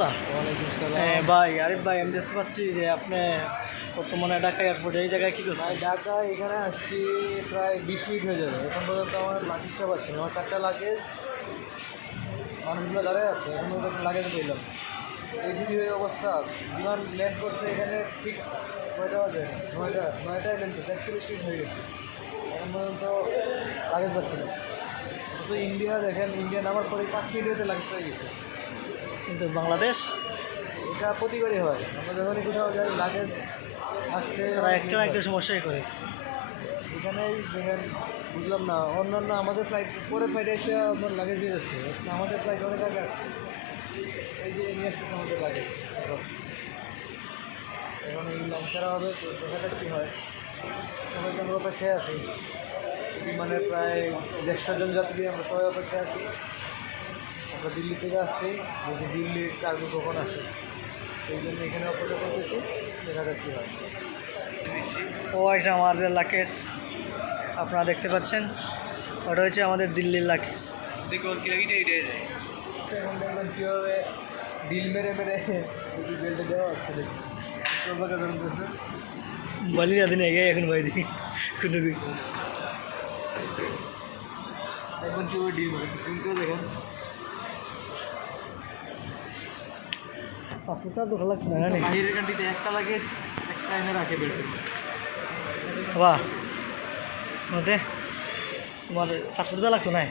ওয়ালাইকুম সালাম। ভাই আরিফ ভাই, আমি দেখতে পাচ্ছি যে আপনি বর্তমানে ঢাকা এয়ারপোর্টে এই জায়গায় কী করছেন? ভাই ঢাকা এখানে আসছি প্রায় 20 মিনিট হয়ে যাবে। এখন পর্যন্ত আমার লাগেজটা পাচ্ছি না। আমার 4টা লাগেজ মানুষগুলো দাঁড়ায় আছে, এখন পর্যন্ত লাগেজ পেলাম। এই যদি এই অবস্থা, বিমান ল্যান্ড করছে এখানে ঠিক কয়টা বাজে? নয়টায় ল্যান্ড করছে, 41 মিনিট হয়ে গেছে, এখন পর্যন্ত লাগেজ পাচ্ছি না। অথচ ইন্ডিয়া দেখেন, ইন্ডিয়া নামার পরে 5 মিনিট হতে লাগেজ পেয়ে গেছে। কিন্তু বাংলাদেশ এটা প্রতিবারই হয়, আমরা যখনই কোথাও যাই লাগেজ আসতে তারা একটা সমস্যাই করে। এখানেই দেখেন, বুঝলাম না, অন্যান্য আমাদের ফ্লাইট পরে ফ্লাইটে এসে আপনার লাগেজ দিয়ে যাচ্ছে, আমাদের ফ্লাইট অনেক আগে আসছে। এই যে নিয়ে আসতেছে আমাদের লাগেজ। এখন এই লঞ্চ ছাড়া হবে, তো দেখা যাক কী হয়। সবাইকে আমরা অপেক্ষায় আছি। বিমানের প্রায় 150 জন যাত্রী, আমরা সবাই অপেক্ষায় আছি। আমরা দিল্লি থেকে আসছি, যদি দিল্লির কার্গো কখন আসে, সেই জন্য এখানে অপেক্ষা করতেছি, দেখা যাক কী হয়। ও আচ্ছা, আমাদের লাকেশ আপনারা দেখতে পাচ্ছেন, ওটা হচ্ছে আমাদের দিল্লির লাকেশ। এখন দেখবেন কীভাবে ডিল মেরে মেরে বেল্টে দেওয়া হচ্ছে, দেখি অপেক্ষা করতেছে। বলি যাতে না এখন ভাই দিই কোনো এখন কীভাবে ডিল মেরে ডিল করে দেখেন। পাসপোর্টটা তো ভালো লাগছে না জানি। বাহিরের কান্ট্রিতে একটা লাগেজ একটা এনে রাখে বেল্টের। বাহ, মধ্যে তোমার পাসপোর্টটা লাগতো না?